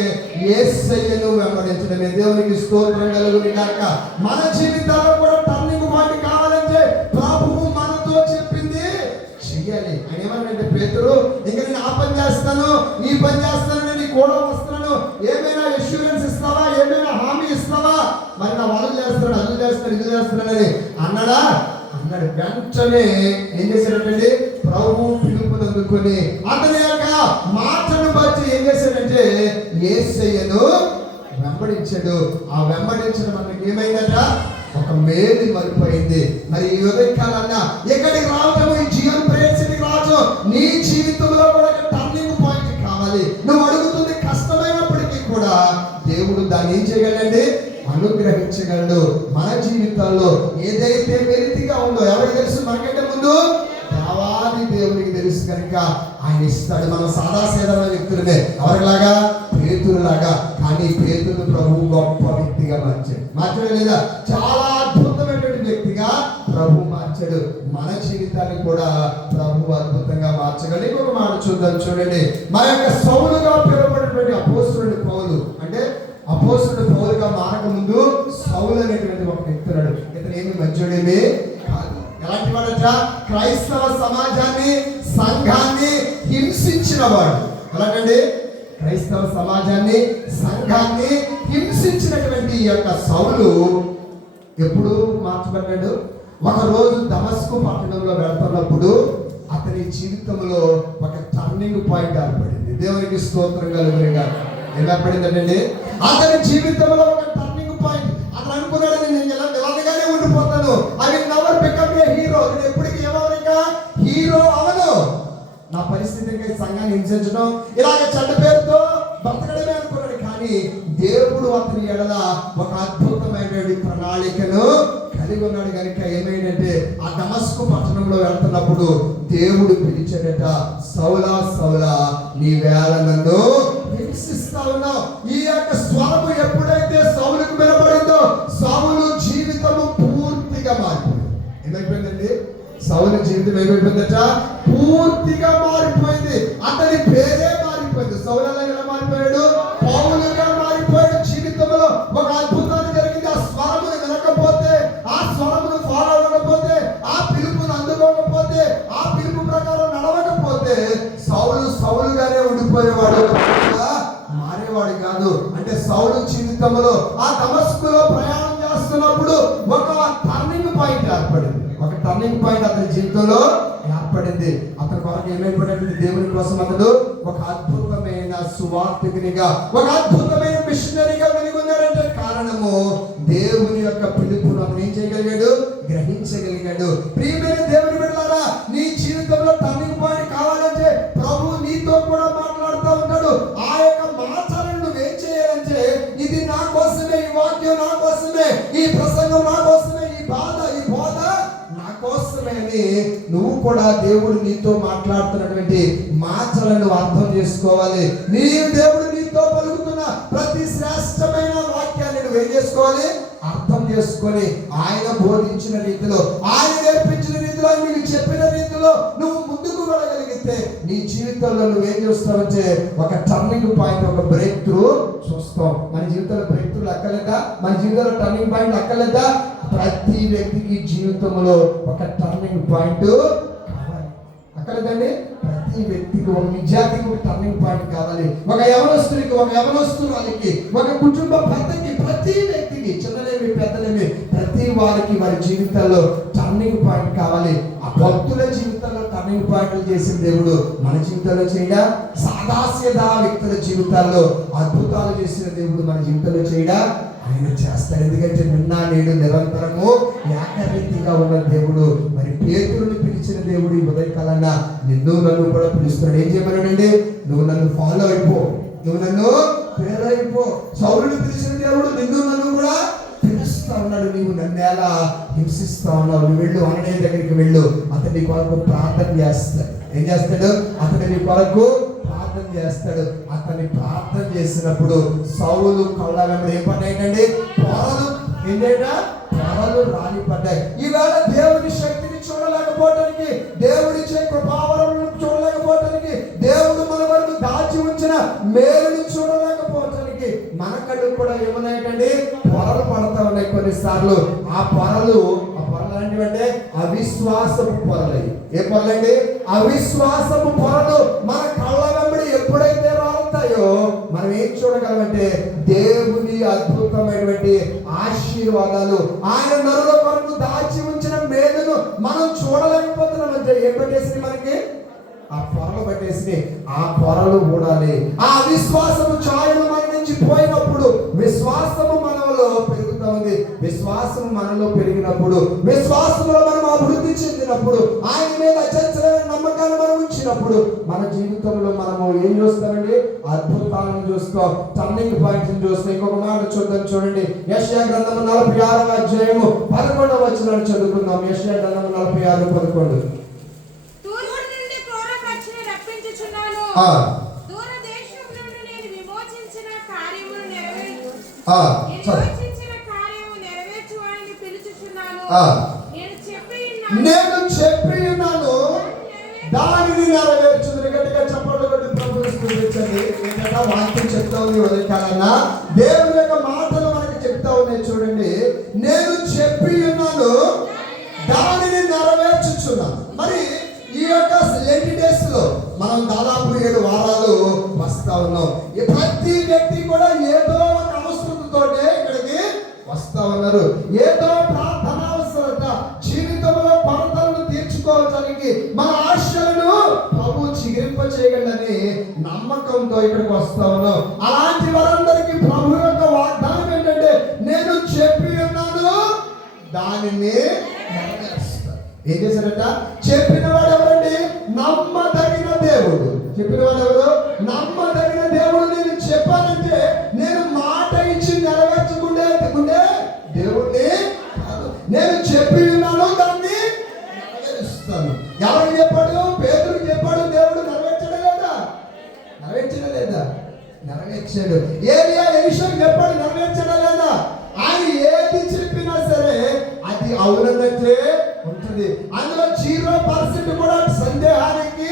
యేసయ్యను వెంబడించడమే. దేవునికి స్తోత్రం కలుగును గాక. మన జీవితాల్లో కూడా టర్నింగ్ పాయింట్ కావాలంటే ప్రభువు మనతో చెప్పింది చెయ్యాలి. ఆయన ఏమన్నాడంటే, పేతురు ఇంక నేను ఆ పని చేస్తాను, ఈ పని చేస్తాను, నేను కూడా వస్తున్నాను, ఏమైనా ఇన్సూరెన్స్ ఇస్తావా, ఏమైనా హామీ ఇస్తావా? మరి నా వాళ్ళు చేస్తున్నాడు, అది చేస్తున్నాడు, ఇది చేస్తున్నాడని అన్నాడా? అన్నాడు. వెంటనే ఏం చేశాడంటే ప్రభు పిలుపుని అందుకొని అతని యొక్క మాటను బట్టి ఏం చేశాడంటే యేసయ్యను వెంబడించాడు. ఆ వెంబడించడం మనకి ఏమైందట? ఒక మేలు మరిపోయింది. మరి ఈ ఉదయకాలన్నా ఎక్కడికి రావటం, ఈ జీవన ప్రయత్నికి రావటం నీ జీవితంలో కూడా టర్నింగ్ పాయింట్ కావాలి. నువ్వు అడుగుతుంది కష్టమైనప్పటికీ కూడా దేవుడు దాన్ని ఏం చేయగలండి? అనుగ్రహించగలడు. మన జీవితాల్లో ఏదైతే వెలితిగా ఉందో ఎవరికి తెలుసు? మనకంటే ముందు దేవాది దేవునికి తెలుసు కనుక ఆయన ఇస్తాడు. మనం సాదాసీదమైన వ్యక్తులమే, ఎవరిలాగా? పేతురులాగా. కానీ పేతురు ప్రభువు గొప్ప వ్యక్తిగా మార్చాడు లేదా? చాలా అద్భుతమైనటువంటి వ్యక్తిగా ప్రభు మార్చాడు. మన జీవితాన్ని కూడా ప్రభు అద్భుతంగా మార్చగలడు. ఇంకొక మాట చూద్దాం, చూడండి. మన యొక్క సౌలుగా పిలువబడినటువంటి అపోస్తలుడు పౌలు, అంటే అపోస్తలుడు పౌలుగా మారక ముందు సౌలు అనేటువంటి ఒక వ్యక్తి ఉన్నాడు. ఇతను ఏమి మంచోడేమి కాదు. ఎలాంటి వాడట? క్రైస్తవ సమాజాన్ని, సంఘాన్ని హింసించిన వాడు. ఎలాంటి? క్రైస్తవ సమాజాన్ని, సంఘాన్ని హింసించినటువంటి ఈ యొక్క సౌలు ఎప్పుడు మార్చబడ్డాడు? ఒక రోజు దమస్కు పట్టణంలో వెళ్తున్నప్పుడు అతని జీవితంలో ఒక టర్నింగ్ పాయింట్ ఏర్పడింది. దేవునికి స్తోత్రం కలుగునుగా. ఎలా పడిందండి? అతని జీవితంలో ఒక టర్నింగ్ పాయింట్. అతను అనుకున్నాడు, నేను ఇలాగానే ఉండిపోతాను, I will never become a hero. నేను ఎప్పటికీ ఏమవను, ఇంకా హీరో అవను. నా పరిస్థితి ఇంకా సంఘాన్ని హింసించడం, ఇలాగ చెడ్డ పేరుతో బతకడమే అనుకున్నాడు. కానీ దేవుడు అతని ఎడల ఒక అద్భుతమైన ప్రణాళికను కలిగి ఉన్నాడు. కనుక ఏమైందంటే ఆ దమస్కు పట్టణంలో వెళ్తున్నప్పుడు దేవుడు పిలిచాడట, సౌలా సౌలా నీవేళ నన్ను హింసిస్తా ఉన్నావు. ఈ యొక్క స్వరము ఎప్పుడైతే సౌలుకు వినబడిందో సౌలు జీవితము పూర్తిగా మారిపోయింది. ఏమైపోయిందండి? సౌలు జీవితం ఏమైపోయిందట? పూర్తిగా మారిపోయింది. అతని పేరే మారిపోయింది. సౌలు ఎలా మారిపోయాడు? పౌలుగా మారిపోయాడు. జీవితంలో ఒక అద్భుతాన్ని జరిగింది. ఆ స్వరమును వినకపోతే, ఆ స్వరమును ఫాలో అవ్వకపోతే, ఆ పిలుపును అందుకోకపోతే, ఆ పిలుపు ప్రకారం నడవకపోతే సౌలు సౌలుగానే ఉండిపోయేవాడు, మారేవాడు కాదు. అంటే సౌలు జీవితంలో ఆ దమస్కులో ప్రయాణం చేస్తున్నప్పుడు ఒక టర్నింగ్ పాయింట్ ఏర్పడింది. ఒక టర్నింగ్ పాయింట్ అతని జీవితంలో ఏర్పడింది. అతని కొరకు ఏమైపోయినటువంటి దేవుని కోసం అతడు ఒక అద్భుతమైన సువార్తికునిగా, ఒక అద్భుతమైన మిషనరీగా వెలుగొన్నాడంటే కారణము దేవుని యొక్క పిలుపును అతను ఏం చేయగలిగాడు? గ్రహించగలిగాడు. ప్రియమైన దేవుని బిడ్డలారా, నీ జీవితంలో టర్నింగ్ పాయింట్ కావాలంటే ప్రభు నీతో కూడా మాట్లాడుతూ ఉంటాడు. ఆ యొక్క మాటలను నువ్వేం చేయాలంటే, ఇది నా కోసమే, ఈ వాక్యం నా కోసమే, ఈ ప్రసంగం నా కోసమే, ఈ బాధ, ఈ బోధ నా కోసమే అని నువ్వు కూడా దేవుడు నీతో మాట్లాడుతున్నటువంటి మాటలను అర్థం చేసుకోవాలి. నీ దేవుడు నీతో పలుకుతున్న ప్రతి శ్రేష్టమైన వాక్యాన్ని నువ్వేం చేసుకోవాలి? అర్థం చేసుకొని ఆయన బోధించిన రీతిలో, ఆయన నేర్పించిన రీతిలో, నీకు చెప్పిన రీతిలో నువ్వు ముందుకు వెళ్ళగలిగితే నీ జీవితంలో నువ్వేం చూస్తావంటే ఒక టర్నింగ్ పాయింట్, ఒక బ్రేక్ త్రూ చూస్తావు. మన జీవితంలో బ్రేక్ త్రూ అక్కర్లేదా? మన జీవితంలో టర్నింగ్ పాయింట్ అక్కర్లేదా? ప్రతి వ్యక్తికి జీవితంలో ఒక టర్నింగ్ పాయింట్ కావాలి. అక్కర్లేదండి? ప్రతి వ్యక్తికి, ఒక విద్యార్థికి ఒక టర్నింగ్ పాయింట్ కావాలి. ఒక యవనస్తుడికి, ఒక యవనస్తురాలికి, ఒక కుటుంబ పెద్దకి, ప్రతి వ్యక్తికి, చిన్నలేమి పెద్దలేమి, ప్రతి వారికి వారి జీవితాల్లో టర్నింగ్ పాయింట్ కావాలి. ఆ భక్తుల జీవితంలో టర్నింగ్ పాయింట్లు చేసిన దేవుడు మన జీవితంలో చేయడా? సాదాసీదా వ్యక్తుల జీవితాల్లో అద్భుతాలు చేసిన దేవుడు మన జీవితంలో చేయడా? ఆయన చేస్తాడు. ఎందుకంటే నిన్న నేడు నిరంతరము ఏకరీతిగా ఉన్న దేవుడు. మరి పేతురుని పిలిచిన దేవుడు ఈ ఉదయకాలన్న నిన్ను నన్ను కూడా పిలుస్తున్నాడు. ఏం చేయమన్నాడండి? నువ్వు నన్ను ఫాలో అయిపో, నువ్వు నన్ను ఫాలో అయిపో. సౌలుని పిలిచిన దేవుడు నిన్ను నన్ను కూడా పిలుస్తా ఉన్నాడు. నీవు నన్ను ఎలా హింసిస్తా ఉన్నావు? నువ్వు వెళ్ళు, అననీయ దగ్గరికి వెళ్ళు, అతని కొరకు ప్రార్థన చేస్తాడు. ఏం చేస్తాడు? అతని నీ కొరకు ప్రార్థన చేస్తాడు. అతన్ని ప్రార్థన చేసినప్పుడు సౌలు కళ్ళ వెంబడి ఏం పడ్డాయండి? పొరలు. ఏంటంటే పొరలు రాలిపడ్డాయి. ఈవేళ దేవుని శక్తిని చూడలేకపోవటానికి, దేవుడిచ్చే కృపావరములను చూడలేకపోవటానికి, దేవుడు మన వరకు దాచి ఉంచిన మేలుని చూడలేకపోవటానికి మన కళ్ళు కూడా ఏమన్నాయండి? పొరలు పడతా ఉన్నాయి కొన్నిసార్లు. ఆ పొరలు అంటే అవిశ్వాసపు పొరలు. ఏ పొరలండి? అవిశ్వాసపు పొరలు మన కళ్ళ వెంబడి ఎప్పుడైతే రాలుతాయో మనం ఏం చూడగలమంటే దేవుని అద్భుతమైనటువంటి ఆశీర్వాదాలు, ఆయన నరుల కొరకు దాచి ఉంచిన మేలును మనం చూడలేకపోతున్నాం. అంటే ఏం పట్టేసింది మనకి? ఆ పొరలు పట్టేసి ఆ పొరలు ఊడాలి. ఆ విశ్వాసము ఛాయలు మన నుంచి పోయినప్పుడు విశ్వాసము మనలో పెరుగుతా ఉంది. విశ్వాసము మనలో పెరిగినప్పుడు, విశ్వాసంలో మనం అభివృద్ధి చెందినప్పుడు, ఆయన మీద అచంచలమైన నమ్మకాన్ని మనం ఉంచినప్పుడు మన జీవితంలో మనము ఏం చూస్తామండి? అద్భుతాలను చూస్తాం, టర్నింగ్ పాయింట్స్ చూస్తాం. ఇంకొక మాట చూద్దాం, చూడండి. యెషయా గ్రంథము 46వ అధ్యాయము 11వ వచనాన్ని చదువుకుందాం. యెషయా గ్రంథము 46:11. దూర దేశం నుండి నేను విమోచించిన కార్యమును నెరవేర్చువాడని పిలుచుచున్నాను. నేను చెప్పి ఉన్నాను దానిని నెరవేర్చుదును. గట్టిగా చెప్పండి, ప్రభువుని స్తుతించండి. ఏంటంటే వాక్యం చెప్తా ఉంది ఉదయకాలన్నా, దేవుని యొక్క మాటలు మనకి చెప్తా ఉన్నాయి. చూడండి, నేను చెప్పి ఉన్నాను దానిని నెరవేర్చుచున్నాను. మరి ఈ యొక్క లెంటి డేస్ లో మనం దాదాపు 7 వారాలు వస్తా ఉన్నాం. ప్రతి వ్యక్తి కూడా ఏదో ఒక అవసరంతోటే ఇక్కడికి వస్తా ఉన్నారు. ఏదో ప్రార్థన అవసరత, జీవితంలో కొరతలను తీర్చుకోవడానికి మన ఆశలను ప్రభు చిగురింప చేయగలని నమ్మకంతో ఇక్కడికి వస్తా ఉన్నాం. అలాంటి వారందరికీ ప్రభు యొక్క వాగ్దానం ఏంటంటే, నేను చెప్పి ఉన్నాను దానిని నెరవేరుస్తాను. ఏం చేశారట? చెప్పిన వాడు ఎవరండి? నమ్మదగిన దేవుడు. చెప్పిన వాడు ఎవరు? నమ్మదగిన దేవుడు. నేను చెప్పానంటే నేను మాట ఇచ్చి నెరవేర్చకుండా దేవుణ్ణి కాదు. నేను చెప్పి ఉన్నాను దాన్ని నెరవేరుస్తాను. ఎవరికి చెప్పాడు? పేతురుకి చెప్పాడు. దేవుడు నెరవేర్చడం లేదా? నెరవేర్చాడు. ఏలియా ఎలీషాకు చెప్పాడు, నెరవేర్చడం లేదా? ఆయన ఏది చెప్పినా సరే అది అవునన్నట్టే ఉంటుంది. అందులో 0% కూడా సందేహానికి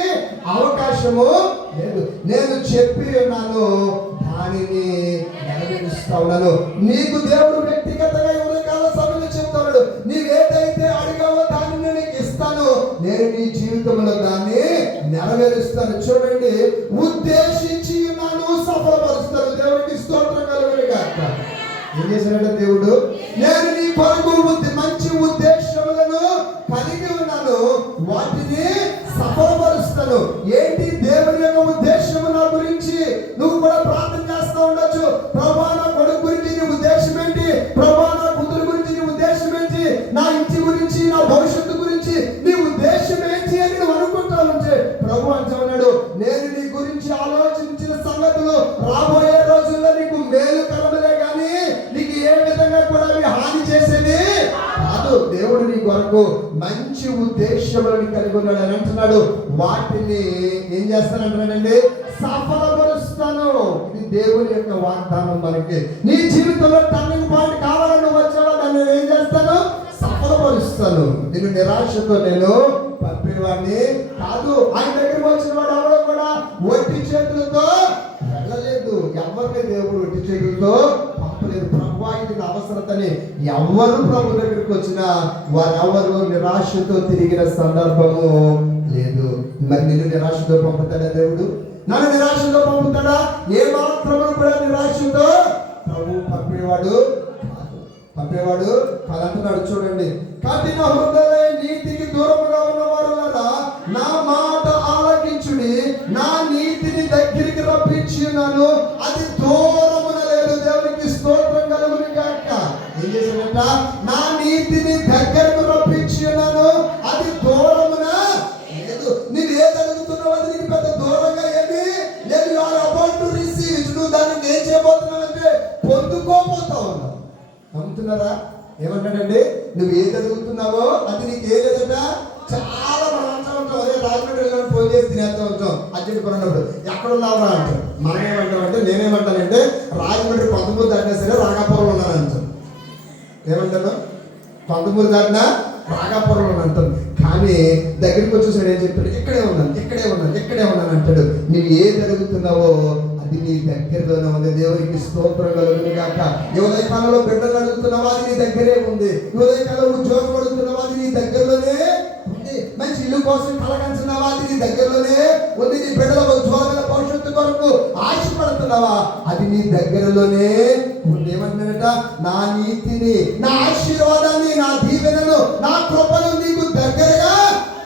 అవకాశము లేదు. నేను చెప్పి ఉన్నాను దానిని నెరవేరుస్తా ఉన్నాను. నీకు దేవుడు వ్యక్తిగతంగా ఉదయకాల సమయంలో చెప్తాడు, నీవేదైతే అడిగావో దానిని నీకు ఇస్తాను, నేను నీ జీవితంలో దాన్ని నెరవేరుస్తాను. చూడండి, ఉద్దేశించి ఉన్నాను, సఫలపరుస్తాను. దేవుడికి స్తోత్రం కలుగును గాక. ఏం చేశాడంటే దేవుడు, నేను నీ కొరకు మంచి ఉద్దేశములను కలిగి ఉన్నాను, వాటిని సఫలపరుస్తాను. ఏంటి దేవుని యొక్క ఉద్దేశము నా గురించి? నువ్వు కూడా ప్రార్థన చేస్తూ ఉండొచ్చు. ప్రభువా, నా కొడుకు గురించి నీ ఉద్దేశం ఏంటి? ప్రభువా, నా కూతురు గురించి నీ ఉద్దేశం ఏంటి? నా ఇంటి గురించి, నా భవిష్యత్తు గురించి నీ ఉద్దేశం ఏంటి అని నువ్వు అనుకుంటా ఉంటే ప్రభు అంటూ ఉన్నాడు, నేను నీ గురించి ఆలోచించిన సంగతులు రాబోయే రోజుల్లో నీకు మేలు కలమలే కానీ నీకు ఏ విధంగా కూడా హాని చేసేది కాదు. దేవుడు నీ కొరకు మంచి ఉద్దేశములను కలిగి ఉన్నాడు అని అంటున్నాడు. వాటిని ఏం చేస్తానంటున్నాడండి? సఫలపరుస్తాను. ఇది దేవుని యొక్క వాగ్దానం మనకి. నీ జీవితంలో టర్నింగ్ పాయింట్ కావాలని వచ్చావా, దాన్ని ఏం చేస్తాను? సఫలపరుస్తాను. నేను నిరాశతో నేను పంపినవాడిని కాదు. ఆయన దగ్గరికి వచ్చిన వాడు ఎవరో కూడా ఒట్టి చేతులతో వెళ్ళలేదు. ఎవరిని దేవుడు ఒట్టి చేతులతో పంపలేదు. ప్రభు ఆయన అవసరతని ఎవరు ప్రభు దగ్గరికి వచ్చినా వారెవరు నిరాశతో తిరిగిన సందర్భము లేదు. మరి నిన్ను నిరాశతో పంపుతాడా దేవుడు? నన్ను నిరాశతో పంపుతాడా? ఏ మాత్రము కూడా నిరాశతో ప్రభు పంపేవాడు కాదంటున్నాడు. చూడండి, కఠిన హృదయ నీతికి దూరముగా ఉన్న వారులారా నా మాట ఆలకించుడి, నా నీతిని దగ్గరికి రప్పించున్నాను, అది దూరమున లేదు. దేవునికి స్తోత్రం కలుగును గాక. ఏం చేశాడంట? నా నీతిని దగ్గరకు రప్పించున్నాను, అది దూరమున లేదు. నువ్వు ఏది అడుగుతున్నావు అది నీకు పెద్ద దూరంగా ఏమి లేదు. You are about to receive. నువ్వు దాన్ని ఏం చేయబోతున్నావు అంటే పొందుకోబోతా ఉన్నావు. నమ్ముతున్నారా? ఏమంటాడండి? నువ్వు ఏది అడుగుతున్నావో అది నీకు ఏ లేదట. చాలా మనం అంటూ ఉంటాం, అదే రాజమండ్రి వెళ్ళిన ఫోన్ చేసి తినేస్తూ ఉంటాం. అర్జెంట్ పని ఉన్నప్పుడు ఎక్కడ ఉన్నావా అంటాం. మనం ఏమంటామంటే, నేనేమంటానంటే రాజమండ్రి 13 దాటినా సరే రాగాపురంలో ఉన్నాను అంటాం. ఏమంటాను? 13 దాటినా రాగాపురంలో అంటాం. కానీ దగ్గరికి వచ్చేసాడు ఏం చెప్తాడు? ఇక్కడే ఉన్నాను అంటాడు. నువ్వు ఏది అడుగుతున్నావో అది నీ దగ్గరలోనే ఉంది. దేవునికి స్తోత్రం కలుగును గాక. ఉదయ కాలంలో బిడ్డలు అడుగుతున్నావా, అది నీ దగ్గరే ఉంది. ఉదయ కాలంలో ఉద్యోగం అడుగుతున్నావా, అది నీ దగ్గరలోనే ఉంది. మంచి ఇల్లు కోసం కలగంటున్నావా, అది నీ దగ్గరలోనే ఉంది. నీ బిడ్డల ఉజ్వలమైన భవిష్యత్తు కొరకు ఆశపడుతున్నావా, అది నీ దగ్గరలోనే ఉంది. ఏమంటున్నాడట? నా నీతిని, నా ఆశీర్వాదాన్ని, నా దీవెనను, నా కృపను నీకు దగ్గరగా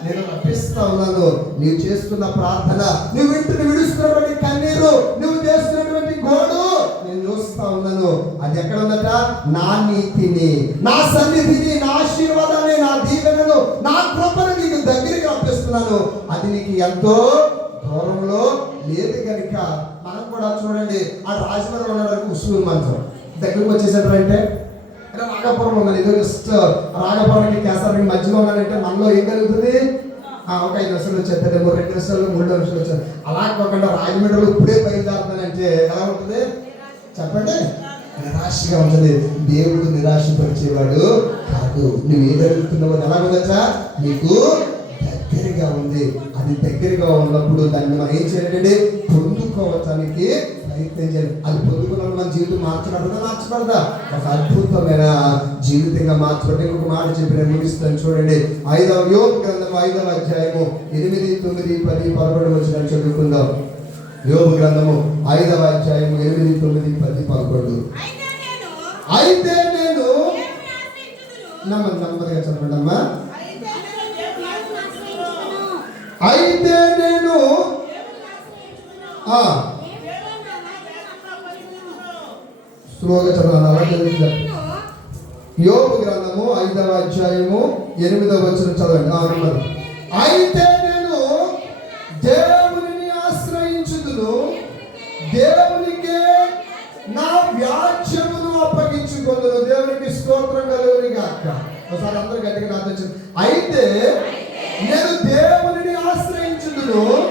నేను రప్పిస్తా ఉన్నాను. నీవు చేస్తున్న ప్రార్థన, నువ్వు విడుస్తున్నటువంటి కన్నీరు, నువ్వు చేస్తున్నటువంటి గోడు నేను చూస్తా ఉన్నాను. అది ఎక్కడ ఉందట? నా నీతిని, నా సన్నిధిని, నా ఆశీర్వాదాన్ని, నా దీవెనను, నా కృపను నీకు దగ్గరికి రప్పిస్తున్నాను. అది నీకు ఎంతో దూరంలో లేదు కనుక మనం కూడా చూడండి, ఆ రాజమండ్రి ఉండడానికి ఉసులు మంత్రం దగ్గరకు వచ్చేసారంటే రాగాపురంలో ఉన్నది. ఏదో జస్ట్ రాగాపురానికి కేసరికి మధ్యలో ఉన్నాడంటే మనలో ఏం కలుగుతుంది? ఒక 5 నిమిషాలు వచ్చేస్తాడేమో, 2 నిమిషాలు 3 నిమిషాలు వచ్చారు. అలా కాకుండా రాజమండ్రిలో ఇప్పుడే బయలుదేరుతానంటే ఎలా ఉంటుంది చెప్పండి? నిరాశగా ఉంటుంది. దేవుడు నిరాశపరిచేవాడు కాదు. నువ్వు ఏది అడుగుతున్నావు ఎలా ఉందచ్చా? నీకు దగ్గరగా ఉంది. అది దగ్గరగా ఉన్నప్పుడు దాన్ని మనం ఏం చేయాలంటే పొందుకోవటానికి ప్రయత్నం చేయాలి. అది పొందుకున్నప్పుడు మన జీవితం మార్చబడదా? ఒక అద్భుతమైన జీవితంగా మార్చబడి. ఇంకొక మాట చెప్పి నేను ముగిస్తాను చూడండి. యోబు గ్రంథం 5వ అధ్యాయము 8, 9, 10, 11 వచనాలు చదువుకుందాం. యోబు గ్రంథము 5వ అధ్యాయము 8, 9, 10, 11. అయితే నేను నెమ్మదిగా చెప్పండి అమ్మా. అయితే నేను స్లోగా చదవాలి. అలా చదివింది. యోబు గ్రంథము 5వ అధ్యాయము 8వ వచనం చదవండి. అయితే నేను దేవునిని ఆశ్రయించుదును, దేవునికే నా వ్యాజ్యమును అప్పగించుకొందును. దేవునికి స్తోత్రం కలుగును గాక. ఒకసారి అందరూ గట్టిగా నాతో. అయితే